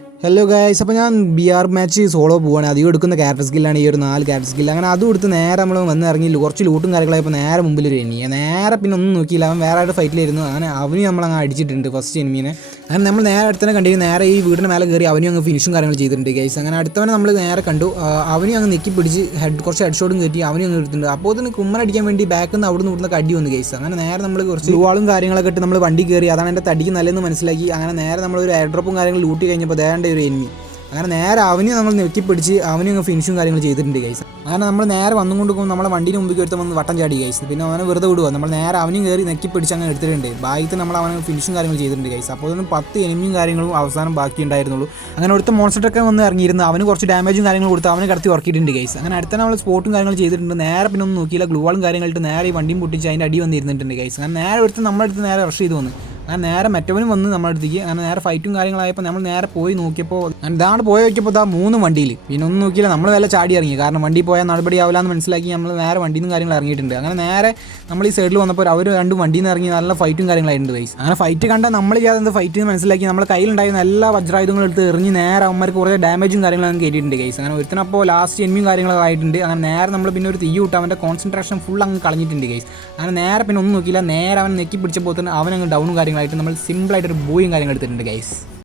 Hello guys, അപ്പോൾ ഞാൻ BR match solo പോവാണ്. അധികം എടുക്കുന്ന ക്യാരക്ടർ സ്കില്ലാണ് ഈ ഒരു 4 ക്യാരക്ടർ സ്കില്ല്. അങ്ങനെ അതും എടുത്ത് നേരെ നമ്മൾ വന്ന് ഇറങ്ങി കുറച്ച് ലൂട്ടും കാര്യങ്ങളായപ്പോൾ നേരെ മുമ്പിൽ ഒരു എനിമിയെ നേരെ പിന്നെ ഒന്നും നോക്കിയില്ല. അവൻ വേറെ ഒരു ഫൈറ്റിലായിരുന്നു. അങ്ങനെ അവനും നമ്മളങ്ങ് അടിച്ചിട്ടുണ്ട് ഫസ്റ്റ് എനിമീനെ. അങ്ങനെ നമ്മൾ നേരെ അടുത്തന്നെ കണ്ടിരുന്നു. നേരെ ഈ വീടിന് മേലെ കയറി അവനും അങ്ങ് ഫിനിഷും കാര്യങ്ങൾ ചെയ്തിട്ടുണ്ട് ഗൈസ്. അങ്ങനെ അടുത്തവനെ നമ്മൾ നേരെ കണ്ടു. അവനും അങ്ങ് നെക്കി പിടിച്ച് കുറച്ച് ഹെഡ് ഷോട്ടും കയറ്റി അവനും അങ്ങ് എടുത്തിട്ടുണ്ട്. അപ്പോൾ തന്നെ കുമ്മനടിക്കാൻ വേണ്ടി ബാക്കിൽ നിന്ന് അവിടെ നിന്ന് ഇവിടുന്ന് അടി വന്നു ഗൈസ്. അങ്ങനെ നേരെ നമ്മൾ കുറച്ച് വാളും കാര്യങ്ങളൊക്കെ ഇട്ട് നമ്മൾ വണ്ടി കയറി. അതാണ് എൻ്റെ തടിക്ക് നല്ലതെന്ന് മനസ്സിലാക്കി. അങ്ങനെ നേരെ നമ്മളൊരു എയർ ഡ്രോപ്പും കാര്യങ്ങളും ലൂട്ടി കഴിഞ്ഞപ്പോൾ ദേണ്ട ഒരു എനിമി. അങ്ങനെ നേരെ അവനും നമ്മൾ നെറ്റിപ്പിടിച്ച് അവനും ഫിനിഷും കാര്യങ്ങൾ ചെയ്തിട്ടുണ്ട് ഗൈസ്. അങ്ങനെ നമ്മൾ നേരെ വന്നുകൊണ്ട് പോകുമ്പോൾ നമ്മളെ വണ്ടീന് മുമ്പിൽ ഒരുത്തം വന്ന് വട്ടം ചാടി ഗൈസ്. പിന്നെ അവനെ വെറുതെ വിടുക. നമ്മൾ നേരെ അവനും കയറി നെക്കിപ്പിടിച്ച് അങ്ങനെ എടുത്തിട്ടുണ്ട്. ബാക്കിൽ നമ്മൾ അവനെ ഫിനിഷും കാര്യങ്ങൾ ചെയ്തിട്ടുണ്ട് ഗൈസ്. അപ്പോൾ അതിന് 10 എനിമിയും കാര്യങ്ങളും അവസാനം ബാക്കി ഉണ്ടായിരുന്നുള്ളൂ. അങ്ങനെ ഒരുത്ത മോൺസ്റ്ററൊക്കെ വന്ന് ഇറങ്ങിയിരുന്നു. അവന് കുറച്ച് ഡാമേജും കാര്യങ്ങളും കൊടുത്ത് അവനെ കടത്തി ഉറക്കിയിട്ടുണ്ട് ഗൈസ്. അങ്ങനെ അടുത്ത നമ്മൾ സ്പോട്ടും കാര്യങ്ങൾ ചെയ്തിട്ടുണ്ട്. നേരെ പിന്നെ ഒന്നും നോക്കിയില്ല, ഗ്ലൂവാളും കാര്യങ്ങളിട്ട് നേരെ ഈ വണ്ടിയും പൊട്ടിച്ച് അതിൻ്റെ അടി വന്നിരുന്നിട്ടുണ്ട് ഗൈസ്. അങ്ങനെ നേരെ എടുത്ത് നമ്മളെടുത്ത് നേരെ റഷ് ചെയ്ത് വന്നു. അങ്ങനെ നേരെ മറ്റവനും വന്ന് നമ്മുടെ അടുത്തേക്ക്. അങ്ങനെ നേരെ ഫൈറ്റും കാര്യങ്ങളായപ്പോൾ നമ്മൾ നേരെ പോയി നോക്കിയപ്പോൾ ഇതാണ് പോയി നോക്കിയപ്പോൾ 3 വണ്ടിയിൽ. പിന്നെ ഒന്നും നോക്കിയില്ല, നമ്മൾ വല്ല ചാടി ഇറങ്ങി. കാരണം വണ്ടി പോയാൽ നടപടി ആവില്ല എന്ന് മനസ്സിലാക്കി നമ്മൾ നേരെ വണ്ടിയിൽ നിന്ന് കാര്യങ്ങൾ ഇറങ്ങിയിട്ടുണ്ട്. അങ്ങനെ നേരെ നമ്മൾ ഈ സൈഡിൽ വന്നപ്പോൾ അവർ 2 വണ്ടിയിൽ നിന്ന് ഇറങ്ങി നല്ല ഫൈറ്റും കാര്യങ്ങളായിട്ടുണ്ട് ഗൈസ്. അങ്ങനെ ഫൈറ്റ് കണ്ടാൽ നമ്മൾ ചെയ്യാതെ ഫൈറ്റ് എന്ന് മനസ്സിലാക്കി നമ്മൾ കയ്യിലുണ്ടായിരുന്ന എല്ലാ വജ്രായുധങ്ങളും എടുത്ത് എറിഞ്ഞ് നേരെ അവന്മാർക്ക് കുറേ ഡാമേജും കാര്യങ്ങളും കയറ്റിയിട്ടുണ്ട് ഗൈസ്. അങ്ങനെ ഒരുത്തനപ്പോൾ ലാസ്റ്റ് എനിമിയും കാര്യങ്ങളൊക്കെ ആയിട്ടുണ്ട്. അങ്ങനെ നേരെ നമ്മൾ പിന്നെ ഒരു തീ വിട്ട് അവൻ്റെ കോൺസെൻട്രേഷൻ ഫുൾ അങ്ങ് കളഞ്ഞിട്ടുണ്ട് ഗൈസ്. അങ്ങനെ നേരെ പിന്നെ ഒന്നും നോക്കിയില്ല, നേരെ അവൻ നെക്കി പിടിച്ചപ്പോൾ തന്നെ അവൻ അങ്ങ് ഡൗണും കാര്യങ്ങളായിട്ട് നമ്മൾ സിമ്പിളായിട്ടൊരു ബോയും കാര്യങ്ങൾ എടുത്തിട്ടുണ്ട് ഗൈസ്.